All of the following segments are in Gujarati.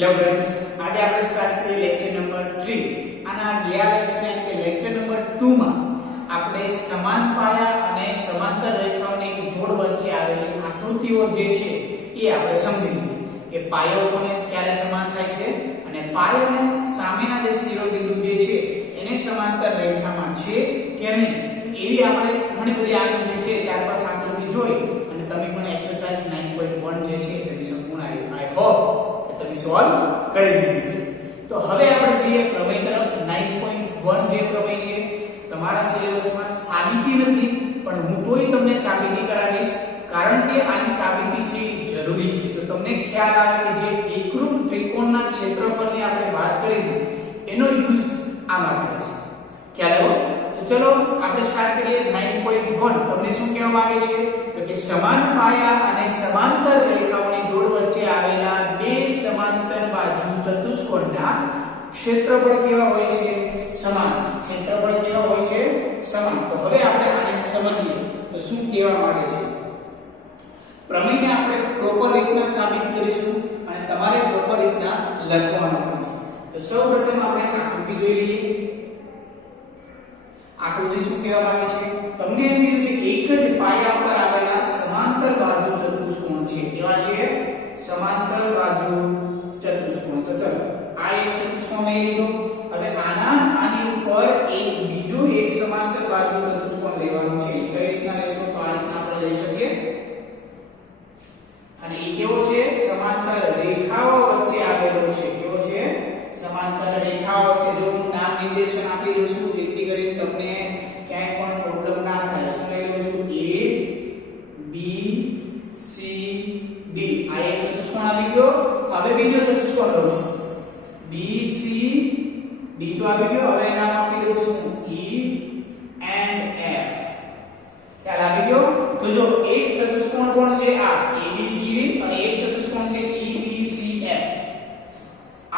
હેલો ફ્રેન્ડ્સ, આજે આપણે સ્ટાર્ટ કરીએ લેક્ચર નંબર 3 આના ગયા લેક્ચર એટલે કે લેક્ચર નંબર 2 માં આપણે સમાન પાયા અને સમાંતર રેખાઓની જોડ વચ્ચે આવેલી આકૃતિઓ જે છે એ આપણે સમજી લીધી કે પાયો કોને ક્યારે સમાન થાય છે અને પાયો અને સામેના જે શિરોબિંદુ જે છે એને સમાંતર રેખામાં છે કે નહીં એવી આપણે ઘણી બધી આકૃતિ છે 4-5 આકૃતિ જોઈ અને તમે પણ એક્સરસાઇઝ 9.1 જે છે તેની સંપૂર્ણ આઈ હોપ તમે સોલ્વ કરી દીધી છે. તો હવે આપણે જઈએ પ્રમેય તરફ. 9.1 જે પ્રમેય છે તમારા સિલેબસમાં સાબિતી નથી પણ હું તોય તમને સાબિતી કરાવીશ કારણ કે આની સાબિતી છે જરૂરી છે. તો તમને ખ્યાલ આવે કે જે એકરૂપ ત્રિકોણના ક્ષેત્રફળની આપણે વાત કરી હતી એનો યુઝ આમાં થાય છે. ખ્યાલ આવ્યો? તો ચલો આપણે સ્ટાર્ટ કરીએ. 9.1 તમને શું કહેવા માંગે છે તો કે સમાન પાયા અને સમાંતર રેખાઓની જોડ વચ્ચે આવેલા બે સમાંતર બાજુ ચતુષ્કોણના ક્ષેત્રફળ કેવા હોય છે? સમાન. ક્ષેત્રફળ કેવા હોય છે? સમાન. તો હવે આપણે આને સમજીએ તો શું કહેવા માંગે છે. પ્રમેયને આપણે પ્રોપર રીતના સાબિત કરીશું અને તમારે પ્રોપર રીતના લખવાનું પણ છે. તો સૌપ્રથમ આપણે આકૃતિ જોઈ લઈએ. આકૃતિ શું કહેવા માંગે છે? તમને એમ કીધું છે એક જ પાયા પર આવેલા સમાંતર બાજુ ચતુષ્કોણ છે. કેવા છે? સમાંતર બાજુ ચતુષ્કોણ. તો ચલો આ એક ચતુષ્કોણ લઈ લીધો. હવે આની ઉપર એક બીજો એક સમાંતર બાજુ ચતુષ્કોણ લેવાનું છે. કઈ રીતના લેશો? તો આ રીતના આપણે લઈ શકીએ. અને એ કેવો છે? સમાંતર રેખાઓ વચ્ચે આવેલો છે. કેવો છે? સમાંતર રેખાઓ છે. જો હું નામ નિર્દેશન આપી દઉં છું જેથી કરીને તમને ક્યાંય પણ પ્રોબ્લેમ ના થાય. શું લઈ લઉં છું? A B C D. આ એક ચતુષ્કોણ આવી ગયો. હવે બીજો ચતુષ્કોણ લઉં છું. B C D તો આવી ગયો. હવે નામ આપી દઉં છું E and F. ખ્યાલ આવી ગયો? તો જો એક ચતુષ્કોણ કોણ છે? આ ABCD અને એક ચતુષ્કોણ છે EBCF.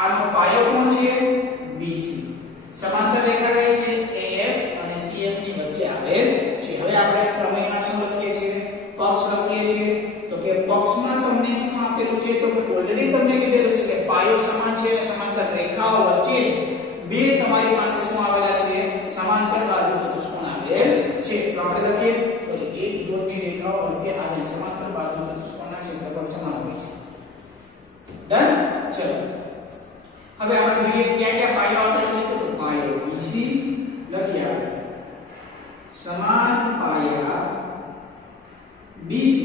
આનો પાયો કોણ છે? BC. સમાંતર રેખા કઈ છે? AF અને CF ની વચ્ચે આવેલ છે. હવે આપણે પ્રમેયમાં શું લખીએ છીએ? પક્ષ લખીએ છીએ. તો કે પક્ષમાં તમને શું આપેલું છે? તો કે ઓલરેડી તમને કીધેલું છે કે પાયો સમાન છે અને સમાંતર રેખાઓ વચ્ચે બે તમારી પાસે શું આવેલા છે? સમાંતર બાજુ ચતુષ્કોણ આવેલ છે. તો આપણે લખીએ એક જોડની રેખાઓ વચ્ચે આવેલ સમાંતર બાજુ ચતુષ્કોણના ક્ષેત્રફળ સમાન હોય છે. ડન? ચલો હવે આપણે જોઈએ ક્યાં ક્યાં પાયો આપેલો છે. તો પાયો BC લખીએ આપણે. સમાન પાયા BC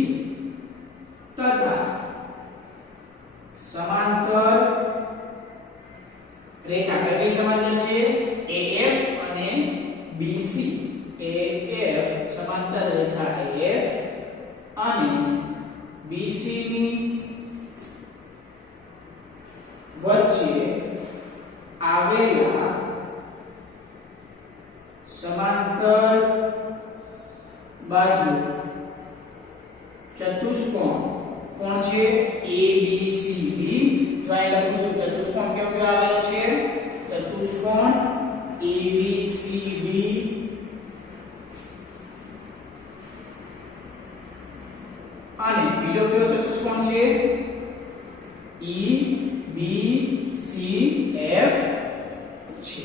તથા સમાંતર રેખા કઈ સમાંતર છે? AF અને BC. AF સમાંતર રેખા AF અને BC ની વચ્ચે આવેલા સમાંતર બાજુ ચતુષ્કોણ કોણ છે? ABCD. જો અહીં લખું છું ચતુષ્કોણ કયો કયો આવેલો છે? ચતુષ્કોણ ABCD અને બીજો કયો ચતુષ્કોણ છે? EBCF છે.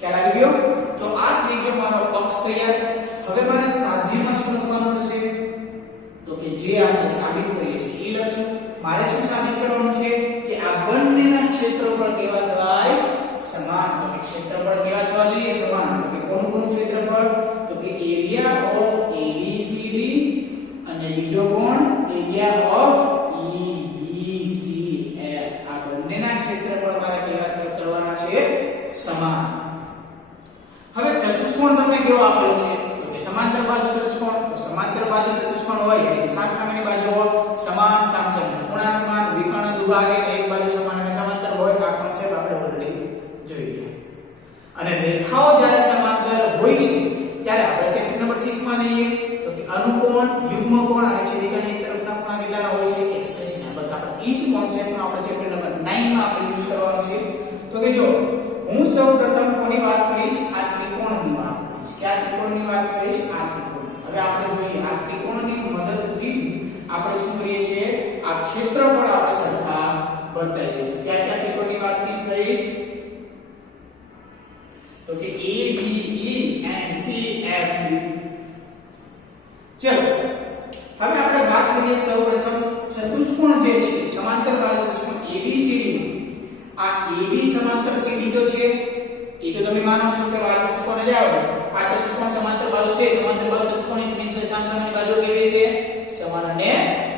ખ્યાલ આવી ગયો? તો આ થઈ ગયો મારો પક્ષ તૈયાર. હવે મારે સાધ્યમાં શું લખવાનું થશે? તો કે જે આપણે સાબિત કરીએ છીએ એ લખશું. મારે શું સાબિત કરવાનું છે? કે આ બંનેના ક્ષેત્રફળ કેવા થાય? સમાન. તો કે ક્ષેત્રફળ કેવા થવા જોઈએ? સમાન. તો કે કોનું કોનું ક્ષેત્રફળ? તો કે એરિયા ઓફ ABCD અને બીજો કોણ? Area of EBCF. આ બંનેના ક્ષેત્રફળ મારે કેવા કરવાના છે? સમાન. હવે ચતુષ્કોણ તમને કેવો આપેલો છે? તો કે સમાંતર બાજુ ચતુષ્કોણ. તો સમાંતર બાજુ ચતુષ્કોણ હોય એટલે સામસામેની બાજુઓ સમાન, સામસામે ખૂણા સમાન, વિકર્ણ દુભાગે અને એક બાજુ સમાન અને સમાંતર હોય. આ કોન્સેપ્ટ આપણે ઓલરેડી જોઈ ગયા. અને રેખાઓ જ્યારે સમાંતર હોય છે ત્યારે આપણે ચેપ્ટર નંબર 6 માં જઈએ તો કે અનુકોણ, યુગ્મકોણ અને છેદિકાની એક તરફના ખૂણા કેટલાના હોય છે? 180 ના. બસ આપણે ઈ જ કોન્સેપ્ટનો આપણે ચેપ્ટર નંબર 9 માં આપણે યુઝ કરવાનો છે. તો કે જો હું સૌપ્રથમ કોની વાત કરીશ? આ ત્રિકોણની વાત કરીશ. કયા ત્રિકોણની વાત કરીશ? આ ત્રિકોણ. હવે આપણે જોઈએ આ ત્રિકોણની મદદથી આપણે શું કરીએ છીએ? આ ક્ષેત્રફળ આપણે સરખા બતાવી દઈશું. લખીશ તો કે A B E and C F D. ચલો હવે આપણે વાત કરીએ સૌપ્રથમ ચતુષ્કોણ જે છે સમાંતર બાજુ ચતુષ્કોણ ABCD માં આ AB સમાંતર CD જો છે એ તો તમે માનો છો કે આ ચતુષ્કોણ જ આવે આ ચતુષ્કોણ સમાંતર બાજુ છે સમાંતર બાજુ ચતુષ્કોણ ની મીન્સ સામસામેની બાજુ કેવી છે સમાન અને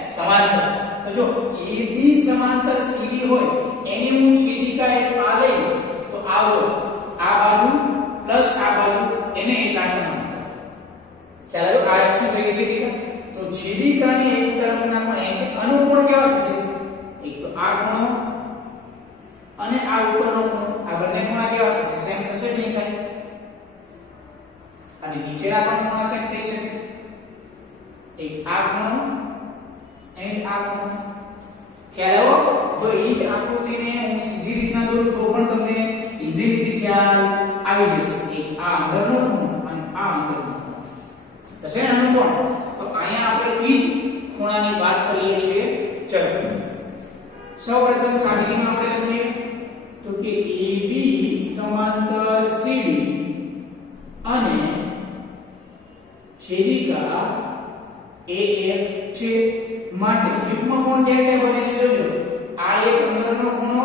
સમાંતર તો જો AB સમાંતર CD હોય એની હું છેદિકા એક આ લઈ તો આવો આ બાજુ પ્લસ આ બાજુ એને એક આ સમાંતર ખ્યાલ આવ્યો આ એક શું થઈ ગઈ છેદિકા તો છેદિકાની એક તરફના પણ એક અનુકોણ કેવા થશે એક તો આ ખૂણો અને આ ઉપરનો ખૂણો આ બંને ખૂણા કેવા થશે સેમ થશે કે નહીં થાય અને નીચેના પણ ખૂણા સેમ થઈ શકે એક આ ખૂણો એન્ડ આ ખૂણો ખ્યાલ આવ્યો જો એ જ આકૃતિને હું સીધી રીતના દોરું તો પણ તમને ઈઝીલી ખ્યાલ આવી જશે એક આ અંદરનો ખૂણો અને આ અંદરનો ખૂણો થશે ને અનુકોણ તો અહીંયા આપણે એ જ ખૂણાની વાત કરીએ છીએ ચલો સૌપ્રથમ સાદગીમાં આપણે લખીએ તો કે AB સમાંતર CD અને છેદિકા AF છે માટે યુગ્મ કોણ ક્યાં ક્યાં બને છે જોજો આ એક અંદરનો ખૂણો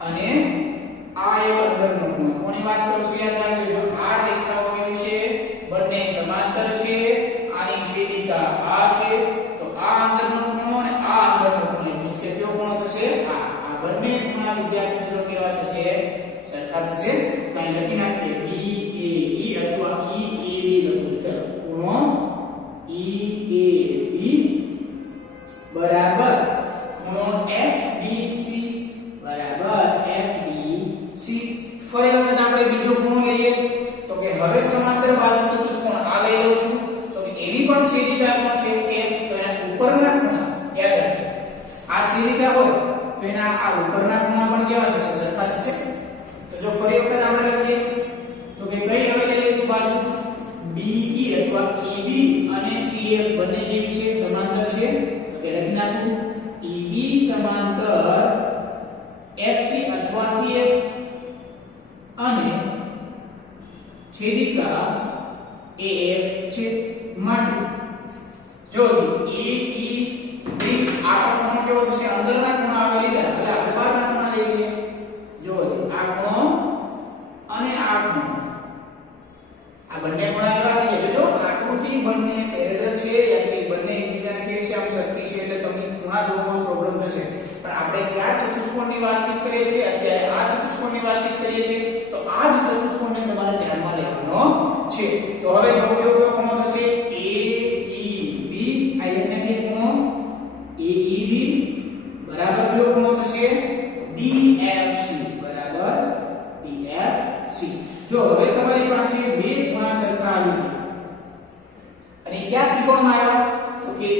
અને આ એક અંદરનો ખૂણો કોની વાત કરું છું યાદ રાખજો જો આ રેખાઓ કેવી છે બંને સમાંતર છે આની છેદિકા આ છે તો આ અંદરનો ખૂણો અને આ અંદરનો ખૂણો એટલે કે કયો ખૂણો થશે આ બંને ખૂણા વિદ્યાર્થી મિત્રો કેવા થશે સરખા થશે કાઈ લખી નાખીએ BAE અથવા EAB લખું છું ચલો ખૂણો EAB બરાબર ખૂણો FDC બરાબર FDC ફરી હવે આપણે બીજો ખૂણો લઈએ તો કે હવે સમાંતર બાજુ ચતુષ્કોણ આ લઈ લઉં છું તો કે એની પણ છેદિકા કોણ છે F તો એના ઉપરના ખૂણા યાદ રાખજો આ છેદિકા હોય તો એના આ ઉપરના ખૂણા પણ કેવા થશે સરખા થશે તો જો ફરી વખત આપણે લખીએ તો કે કઈ હવે લઈ લઈશું બાજુ BE અથવા EB અને CF બંને કેવી છે સમાંતર છે તો કે લખી નાખું EB સમાંતર FC અથવા CF અને છેદિકા AF છે માટે જો EE આ ખૂણો કેવો થશે અંદરના ખૂણા આવે લીધા હવે આપણે બહારના ખૂણા લઈ લઈએ જો આ ખૂણો અને આ ખૂણો આ બંને ખૂણા કેવા થઈ ગયા જો આકૃતિ બંને પેરેલલ છે યાદ કે બંને એકબીજાને કેવી છે આમ સરખી છે એટલે તમને ખૂણા જોવામાં પ્રોબ્લેમ થશે પણ આપણે કયા ચતુષ્કોણની વાતચીત કરીએ છીએ અત્યારે આ ચતુષ્કોણની વાતચીત કરીએ છીએ તો આ જ ચતુષ્કોણને તમારે ધ્યાનમાં લેવાનો છે તો હવે જો કયો ખૂણો થશે AEB આ લઈને કે ખૂણો AEB બરાબર કયો ખૂણો થશે DFC બરાબર DFC જો હવે તમારી પાસે બે ખૂણા સરખા આવી ગયા અને કયા ત્રિકોણમાં આવ્યા તો કે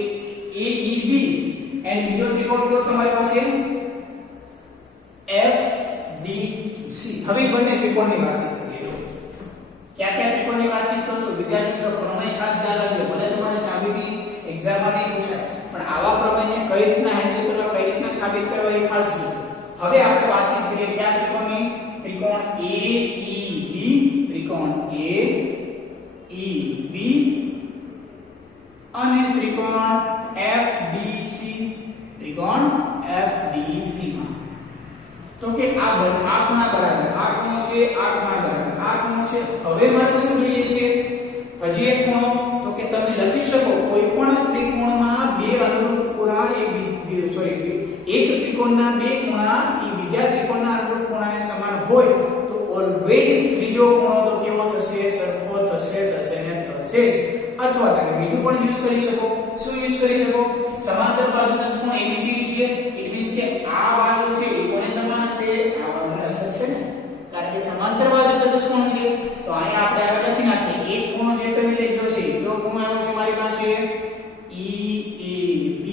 AEB એન્ડ બીજો ત્રિકોણ કયો તમારી પાસે FDC હવે બંને ત્રિકોણની વાતચીત કરીએ જો કયા ત્રિકોણની વાતચીત કરશો વિદ્યાર્થી મિત્રો પ્રમેય ખાસ ધ્યાન રાખજો ભલે તમારે સાબિતી એક્ઝામમાં નહીં પૂછાય પણ આવા પ્રમેયને કઈ રીતના હેન્ડલ કરવા કઈ રીતના સાબિત કરવા એ ખાસ જોજો હવે આપણે વાતચીત કરીએ કયા ત્રિકોણની ત્રિકોણ AEB ત્રિકોણ AEB અને ત્રિકોણ FDC ત્રિકોણ FDC માં તો કે આ ખૂણા બરાબર આ ખૂણો છે આ ખૂણા બરાબર આ ખૂણો છે હવે મારે શું જોઈએ છે હજી એક ખૂણો તો કે તમે લખી શકો કોઈ પણ ત્રિકોણમાં બે અનુરૂપ ખૂણા એક ત્રિકોણના બે ખૂણા એ બીજા ત્રિકોણના અનુરૂપ ખૂણાને સમાન હોય તો ઓલવેઝ ત્રીજો ખૂણો તો કેવો થશે સરખો થશે ને થશે જ અથવા તમે બીજું પણ યુઝ કરી શકો શું યુઝ કરી શકો સમાંતર બાજુ ચતુષ્કોણ ABCD છે ઇટ મીન્સ કે આ બાજુ છે એ કોને સમાન હશે આ બાજુને અસર છે ને કારણ કે સમાંતર બાજુ ચતુષ્કોણ છે તો અહીંયા આપણે આગળ લખી નાખીએ એક ખૂણો જે તમે લીધો છે કયો ખૂણો આવ્યો છે મારી પાસે EAB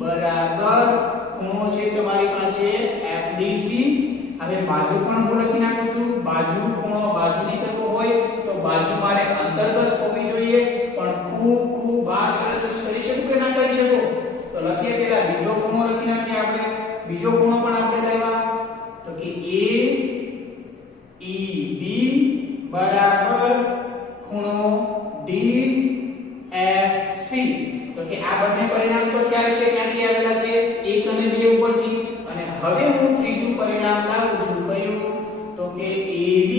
બરાબર ખૂણો છે તમારી પાસે FDC હવે બાજુ પણ હું લખી નાખું છું બાજુ ખૂણો બાજુની કરવો હોય તો બાજુ મારે અંતર્ગત હોવી જોઈએ પણ ખૂબ બહાર શરત કરી શકું કે ના કરી શકું તો લખીએ પહેલા બીજો ખૂણો લખી નાખીએ આપણે બીજો ખૂણો પણ આપણે તો કે આ બંને પરિણામ તો ખ્યાલ છે ક્યાંથી આવેલા છે 1 અને 2 ઉપરથી અને હવે હું ત્રીજું પરિણામ લાવું છું કયું તો કે AB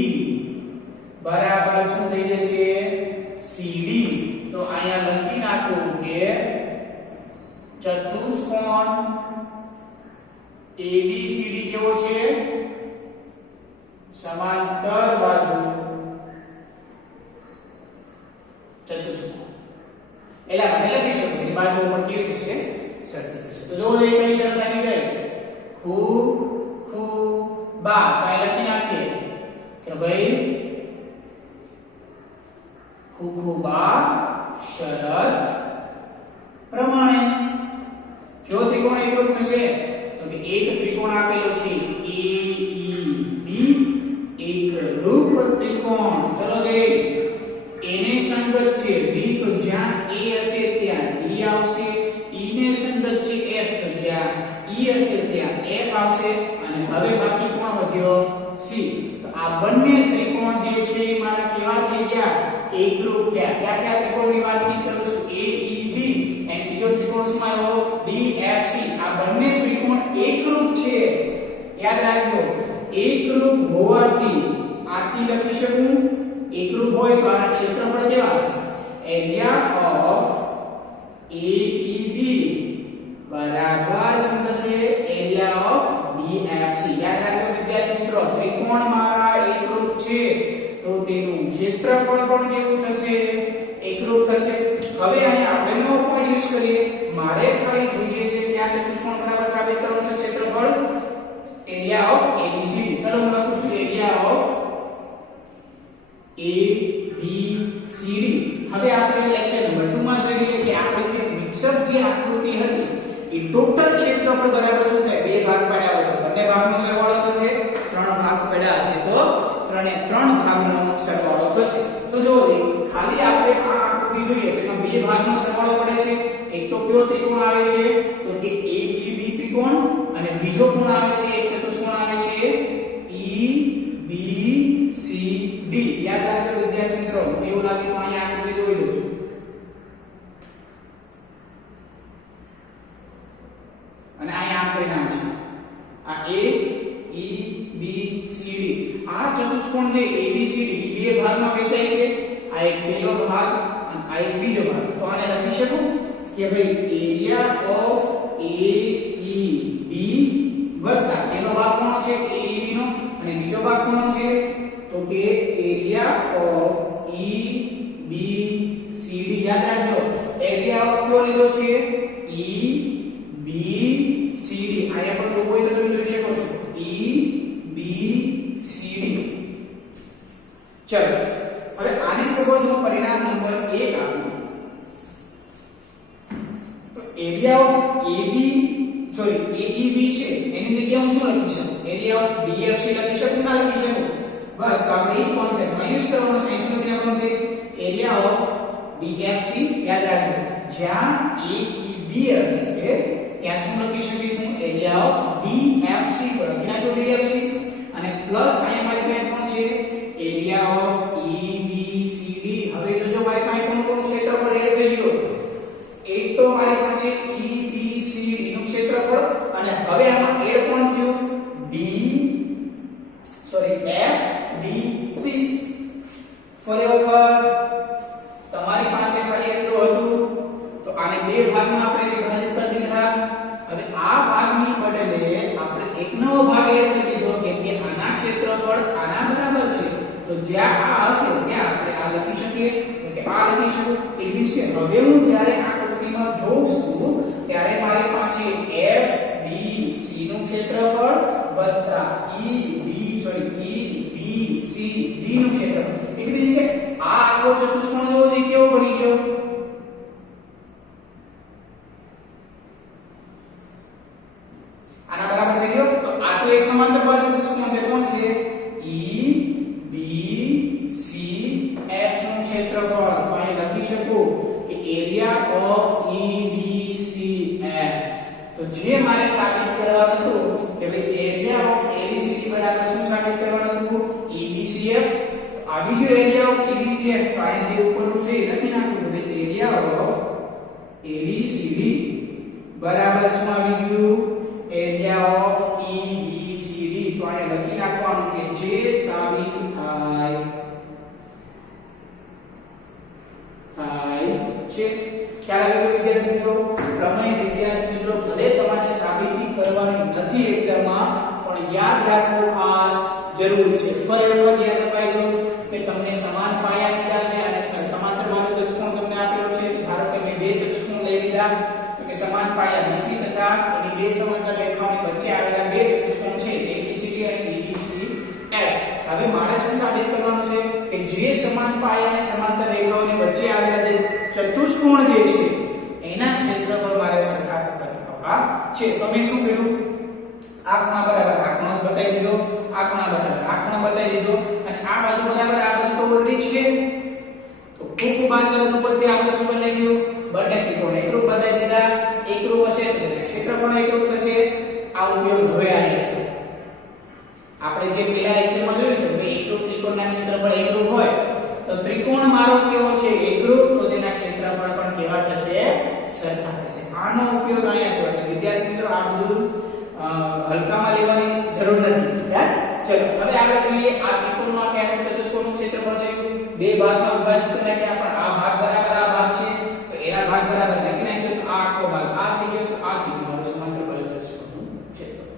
બરાબર શું થઈ જશે CD તો અહીંયા લખી નાખું કે ચતુષ્કોણ ABCD કેવો છે સમાંતર બાજુ ચતુષ્કોણ એલા મને લખી શકો એની બાજુ ઉપર કેવી થશે સરખી થશે તો જો એ કઈ શરત આવી ગઈ બા કાઈ લખી નાખીએ કે ભાઈ બા શરત પ્રમાણે જો ત્રિકોણ એકરૂપ થશે તો કે એક ત્રિકોણ આપેલો છે AEB એકરૂપ ત્રિકોણ ચલો દે એને સંગત છે B તો જ્યાં A હશે ત્યાં D આવશે E ને સંગત છે F તો જ્યાં E હશે ત્યાં F આવશે અને હવે બાકી કોણ વધ્યો C તો આ બંને ત્રિકોણ જે છે એ મારા કેવા થઈ ગયા એકરૂપ છે ક્યાં ક્યાં ત્રિકોણની વાત કરું છું AEB અને બીજો ત્રિકોણ શું આવ્યો DFC આ બંને ત્રિકોણ એકરૂપ છે યાદ રાખજો એકરૂપ હોવાથી આથી લખી શકું એકરૂપ હોય તો આ ક્ષેત્રફળ કેવા હશે એરિયા ઓફ AEB બરાબર શું થશે એરિયા ઓફ DFC યાદ રાખજો વિદ્યાર્થી મિત્રો ત્રિકોણ મારા એકરૂપ છે તો તેનું ક્ષેત્રફળ પણ કેવું થશે એકરૂપ થશે હવે અહીંયા આપણે નવો પોઈન્ટ યુઝ કરીએ મારે ખાલી જોઈએ છે કે આ ચતુષ્કોણ બરાબર સાબિત કરવાનું છે ક્ષેત્રફળ એરિયા ઓફ ABCD ચલો હું લખું છું એરિયા ઓફ ABCD હવે આપણે લેક્ચર નંબર 2 માં જોઈ લઈએ કે આપણે જે મિક્સઅપ જે આકૃતિ હતી એ ટોટલ ક્ષેત્રફળ બરાબર શું થાય બે ભાગ પાડ્યા હોય તો બંને ભાગનો સરવાળો થશે ત્રણ ભાગ પડ્યા હશે તો ત્રણે ત્રણ ભાગનો સરવાળો થશે તો જો ખાલી આપણે આ આકૃતિ જોઈએ તો એમાં બે ભાગનો સરવાળો પડે છે એક તો કયો ત્રિકોણ આવે છે તો કે AEB ત્રિકોણ અને બીજો કોણ આવે છે એક ચતુષ્કોણ આવે છે EBCD યાદ રાખજો વિદ્યાર્થી મિત્રો એવું લાગે તો અહીંયા આકૃતિ દોરી દઉં છું અને અહીંયા આ પરિણામ છે આ AEBCD આ ચતુષ્કોણ જે ABCD બે ભાગમાં વહેંચાય છે આ એક પહેલો ભાગ અને આ એક બીજો ભાગ તો આને લખી શકું કે ભાઈ એરિયા ઓફ AEB વત્તા પહેલો ભાગ કોનો છે AEB નો અને બીજો ભાગ કોનો છે તો કે એરિયા ઓફ EBCD યાદ રાખજો એરિયા ઓફ કયો લીધો છે EBCD આયા પર જો હોય તો તમે જોઈ શકો છો EBCD ચલો હવે આની સંબંધનું પરિણામ નંબર 1 આપો તો એરિયા ઓફ AEB છે એની જગ્યાએ હું શું લખી શકું એરિયા ઓફ DFC લખી શકું ના લખી શકું બસ તો આપણે એ જ કોન્સેપ્ટ માં યુઝ કરવાનો છે શું લખી નાખવાનું છે એરિયા ઓફ DFC યાદ રાખજો જ્યાં AEB હશે ત્યાં શું લખી શકીશું એરિયા ઓફ DFC તો લખી નાખો DFC અને પ્લસ અહીંયા મારી પાસે કોણ છે એરિયા ઓફ EBCD હવે જોજો મારી પાસે કોણ ક્ષેત્રફળ એ થઈ ગયો એક તો મારી પાસે EBCD નું ક્ષેત્રફળ અને હવે આમાં એડ કોણ થયું FDC ફરી વખત તમારી પાસે ખાલી એટલું હતું તો આને બે ભાગમાં આપણે વિભાજિત કરી દીધા હવે આ ભાગની બદલે આપણે એક નવો ભાગ એડ કરી દીધો કેમ કે આના ક્ષેત્રફળ આના બરાબર છે તો જ્યાં આ હશે ત્યાં આપણે આ લખી શકીએ તો કે આ લખી શકું ઇટ મીન્સ કે હવે હું જ્યારે આકૃતિમાં જોઉં છું ત્યારે મારી પાસે FDC નું ક્ષેત્રફળ વત્તા EBCD નું ક્ષેત્રફળ ઇટ મીન્સ કે આ આખો ચતુષ્કોણ જો કેવો બની ગયો આના બરાબર થઈ ગયો તો આ તો એક સમાંતર બાજુ ચતુષ્કોણ છે કોણ છે EBCF નું ક્ષેત્રફળ તો અહીં લખી શકું કે એરિયા ઓફ EBCF તો જે મારે સાબિત કરવાનું હતું કે ભાઈ એરિયા ઓફ ABCD બરાબર શું સાબિત કરવાનું હતું EBCF આવી ગયો એરિયા ઓફ EBCF તો અહીં જે ઉપરનું છે લખી નાખું કે એરિયા ઓફ બરાબર શું આવી ગયું એરિયા ઓફ EBCD તો અહીંયા લખી નાખવાનું કે જે સાબિત થાય છે ખ્યાલ આવ્યો વિદ્યાર્થી મિત્રો પ્રમેય વિદ્યાર્થી મિત્રો ભલે તમારે સાબિતી કરવાની નથી એક્ઝામમાં પણ યાદ રાખવું ખાસ જરૂરી છે ફરી એક વખત યાદ અપાઈ દો કે તમને સમાન પાયા કીધા છે અને સમાંતર બાજુ ચતુષ્કોણ તમને આપેલો છે ધારો કે મેં બે ચતુષ્કોણ લઈ લીધા તો કે સમાન પાયા BC તથા એની બે સમાંતર રેખાઓની વચ્ચે આવેલા બે ચતુષ્કોણ છે ABCD અને EDCF હવે મારે શું સાબિત કરવાનું છે કે જે સમાન પાયા અને સમાંતર રેખાઓની વચ્ચે આવેલા જે ચતુષ્કોણ જે છે એના ક્ષેત્રફળ મારે સરખા કરવા છે તો મેં શું કર્યું આ ખૂણા બરાબર આ ખૂણો બતાવી દીધો આ ખૂણા બરાબર આ ખૂણો બતાવી દીધો અને આ બાજુ બરાબર આ બાજુ તો ઓલરેડી છે તો ખૂબ પાછળ ઉપરથી આપણે શું બની ગયું બંને ત્રિકોણ એકરૂપ બતાવી દીધા એકરૂપ હશે તો ક્ષેત્રફળ એકરૂપ થશે આ ઉપયોગ હવે આવ્યો છે આપણે જે પહેલા લેક્ચરમાં જોયું છે કે એકરૂપ ત્રિકોણના ક્ષેત્રફળ એકરૂપ હોય તો ત્રિકોણ મારો કેવો છે એકરૂપ તો તેના ક્ષેત્રફળ પણ કેવા થશે સરખા થશે આનો ઉપયોગ અહીંયા છે એટલે વિદ્યાર્થી મિત્રો આ બધું હલકામાં લેવાની જરૂર નથી ચલો હવે આપણે જોઈએ આ ત્રિકોણમાં કે આપણે ચતુષ્કોણનું ક્ષેત્રફળ થયું બે ભાગમાં વિભાજિત કરી નાખ્યા પણ આ ભાગ બરાબર આ ભાગ છે તો એના ભાગ બરાબર લખી નાખ્યો તો આ આખો ભાગ આ થઈ ગયો તો આ થઈ ગયું મારું સમાંતર બાજુ ચતુષ્કોણનું ક્ષેત્રફળ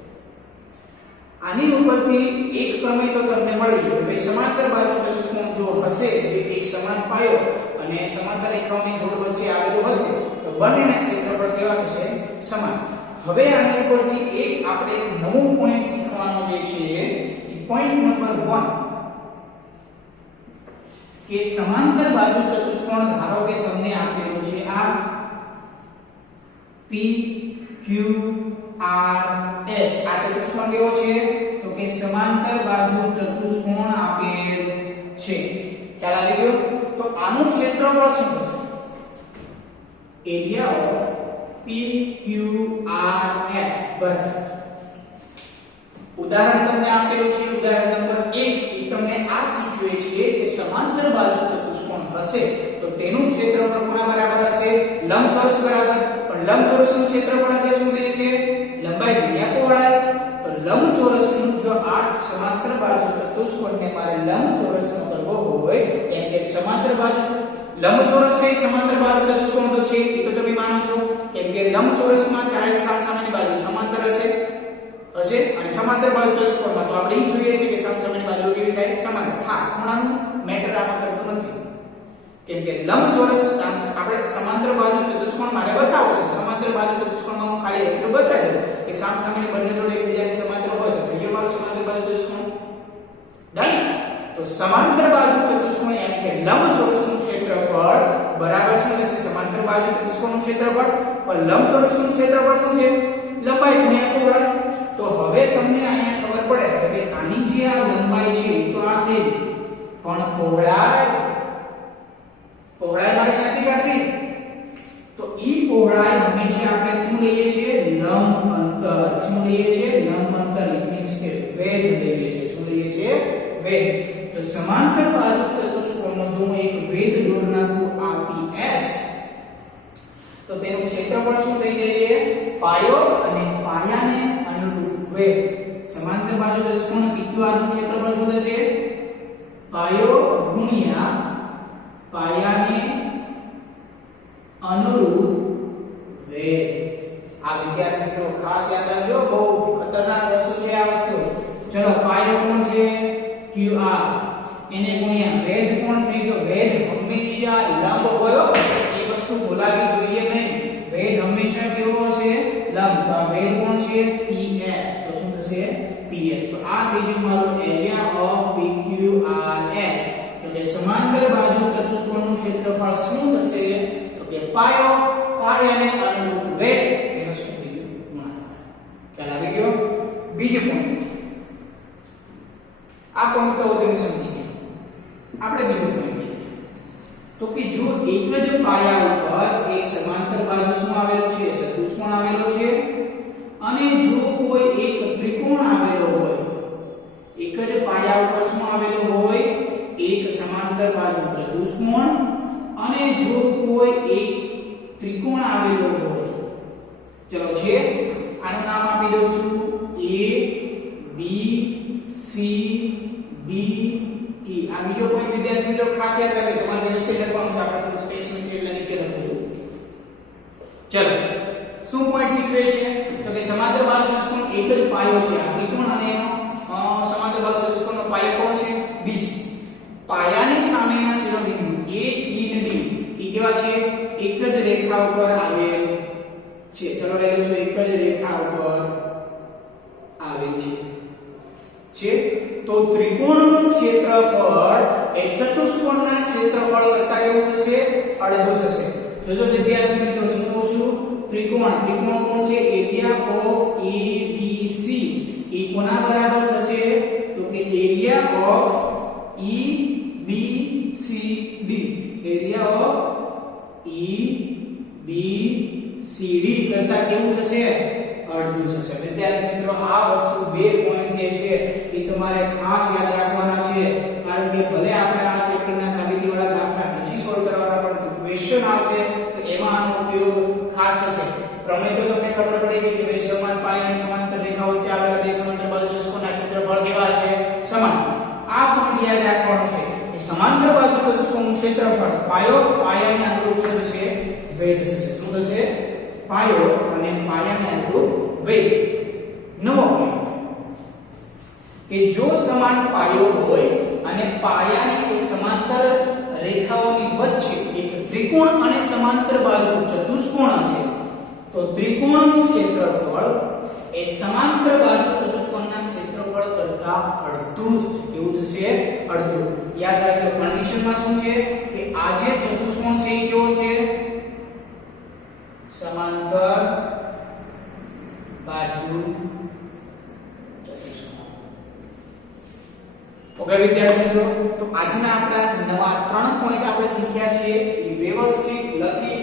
આની ઉપરથી એક પ્રમેય તો તમને મળી ગયો કે સમાંતર બાજુ ચતુષ્કોણ જો હશે એક સમાન પાયો અને સમાંતર રેખાઓની જોડ વચ્ચે આવેલું હશે તો બંનેના ક્ષેત્રફળ કેવા થશે સમાન હવે આની ઉપરથી એક આપણે નવું પોઈન્ટ શીખવાનો જે છે એ પોઈન્ટ નંબર 1 કે સમાંતર બાજુ ચતુષ્કોણ ધારો કે તમને આપેલો છે આ PQRS આ ચતુષ્કોણ કેવો છે તો કે સમાંતર બાજુ ચતુષ્કોણ આપેલ છે ખ્યાલ આવી ગયો તો આનું ક્ષેત્રફળ શું થશે એરિયા ઓફ PQRS બરાબર ઉદાહરણ તમને આપેલું છે ઉદાહરણ નંબર 1 એ તમને આ શીખવે છે કે સમાંતર બાજુ ચતુષ્કોણ હશે તો તેનું ક્ષેત્રફળ કોના બરાબર હશે લંબચોરસ બરાબર પણ લંબચોરસનું ક્ષેત્રફળ એટલે શું કહે છે લંબાઈ ગુણ્યા પહોળાઈ તો લંબચોરસનું જો આ સમાંતર બાજુ ચતુષ્કોણને મારે લંબચોરસનો કરવો હોય એટલે કે સમાંતર બાજુ લંબચોરસ છે સમાંતર બાજુ ચતુષ્કોણ તો છે એ તો તમે માનો છો કેમ કે લંબચોરસમાં ચારે સામસામેની બાજુ સમાંતર હશે અને સમાંતર બાજુ ચતુષ્કોણમાં તો આપણે એ જોઈએ છે કે સામસામેની બાજુ કેવી થાય સમાંતર હા ખૂણાનું મેટર આમાં કરતું નથી કેમ કે લંબચોરસ આપણે સમાંતર બાજુ ચતુષ્કોણ મારે બતાવવો છે સમાંતર બાજુ ચતુષ્કોણમાં હું ખાલી એટલું બતાવી દઉં કે સામસામેની બંને જોડ એકબીજાની સમાંતર હોય તો થઈ ગયો મારો સમાંતર બાજુ ચતુષ્કોણ ડન તો સમાંતર બાજુ ચતુષ્કોણ એટલે કે લંબચોરસનું ક્ષેત્રફળ બરાબર શું થશે સમાંતર બાજુ ચતુષ્કોણનું ક્ષેત્રફળ પણ લંબચોરસનું ક્ષેત્રફળ શું છે લંબાઈ ગુણ્યા પહોળાઈ તો હવે તમને અહીંયા ખબર પડે કે આની જે આ લંબાઈ છે તો આ થઈ પણ પહોળાઈ મારે ક્યાંથી કાઢવી તો ઈ પહોળાઈ હંમેશા આપણે શું લઈએ છીએ લંબ અંતર શું લઈએ છીએ લંબ અંતર ઇટ મીન્સ કે વેધ લઈએ છીએ શું લઈએ છીએ વેધ તો સમાંતર બાજુ ચતુષ્કોણનો જો હું એક વેધ દોર નાખું આ PS તો તેનું ક્ષેત્રફળ શું થઈ જશે પાયો અને પાયાને અનુરૂપ વેધ સમાંતર બાજુ ચતુષ્કોણ PQR નું ક્ષેત્રફળ શું થશે પાયો ગુણ્યા પાયાને અનુરૂપ વેધ આ વિદ્યાર્થી મિત્રો ખાસ યાદ રાખજો બહુ ખતરનાક વસ્તુ છે આ વસ્તુ ચલો પાયો કોણ છે QR એને ગુણ્યા વેધ કોણ થઈ ગયો વેધ હંમેશા લંબ હોય એ વસ્તુ ભૂલાવી જોઈએ નહીં વેધ હંમેશા કેવો હશે લંબ તો આ વેધ કોણ છે PS તો શું થશે PS તો આ થઈ ગયું મારું એરિયા ઓફ PQRS તો કે સમાંતર બાજુ ચતુષ્કોણનું ક્ષેત્રફળ શું થશે તો કે પાયાને અનુરૂપ વેધ એનો શું થઈ ગયું ગુણાકાર ખ્યાલ આવી ગયો બીજો પોઈન્ટ આ પોઈન્ટ તો તમે સમજી ગયા આપણે બીજો પોઈન્ટ લઈએ તો કે જો એક જ પાયા ઉપર એક સમાંતર બાજુ શું આવેલો છે ચતુષ્કોણ આવેલો છે અને જો કોઈ એક ત્રિકોણ આવેલો હોય એક જ પાયા ઉપર શું આવેલો હોય એક સમાંતર બાજુ ચતુષ્કોણ અને જો કોઈ એક ત્રિકોણ આવેલો હોય ચલો છે ચલો શું પોઈન્ટ શીખવે છે તો કે સમાંતર બાજુ ચતુષ્કોણ એક જ પાયો છે આ ત્રિકોણ અને એનો સમાંતર બાજુ ચતુષ્કોણનો પાયો કોણ છે BC પાયાની સામેના શિરોબિંદુ A E અને D એ કેવા છે એક જ રેખા ઉપર આવેલ છે ચલો લઈ લઈશું એક જ રેખા ઉપર આવેલ છે તો ત્રિકોણનું ક્ષેત્રફળ એ ચતુષ્કોણના ક્ષેત્રફળ કરતા કેવું થશે અડધું થશે જોજો વિદ્યાર્થી મિત્રો શું કહું છું ત્રિકોણ કોણ છે એરિયા ઓફ ABC એ કોના બરાબર થશે તો કે area of EBCD area of EBCD કરતા કેવું થશે અડધું થશે વિદ્યાર્થી મિત્રો આ વસ્તુ બે પોઈન્ટ જે છે એ તમારે ખાસ યાદ રાખવાના છે કારણ કે ભલે આપણે આ ચેપ્ટરના સાબિતી વાળા દાખલા પછી સોલ્વ કરવાના પણ ક્વેશ્ચન આવશે તો એમાં આનો ઉપયોગ ખાસ થશે પ્રમેય તો તમને ખબર પડી ગઈ કે ભાઈ સમાન પાયા અને સમાંતર રેખા વચ્ચે આવેલા બે સમાંતર બાજુ ચતુષ્કોણના ક્ષેત્રફળ કેવા છે સમાન આ પોઈન્ટ યાદ રાખવાનો છે કે સમાંતર બાજુ ચતુષ્કોણનું ક્ષેત્રફળ પાયાને અનુરૂપ શું થશે વેધ થશે શું થશે પાયો અને પાયાને અનુરૂપ વેધ નવો પોઈન્ટ કે જો સમાન પાયો હોય અને પાયાની એક સમાંતર રેખાઓની વચ્ચે એક ત્રિકોણ અને સમાંતર બાજુ ચતુષ્કોણ હશે તો ત્રિકોણનું ક્ષેત્રફળ એ સમાંતર બાજુ ચતુષ્કોણના ક્ષેત્રફળ કરતા અડધું કેવું થશે અડધું યાદ રાખજો કન્ડિશનમાં શું છે કે આ જે ચતુષ્કોણ છે એ કેવો છે સમાંતર બાજુ ચતુષ્કોણ ઓકે વિદ્યાર્થી મિત્રો તો આજના આપણા નવા 3 પોઈન્ટ આપણે શીખ્યા છે એ વ્યવસ્થિત લખી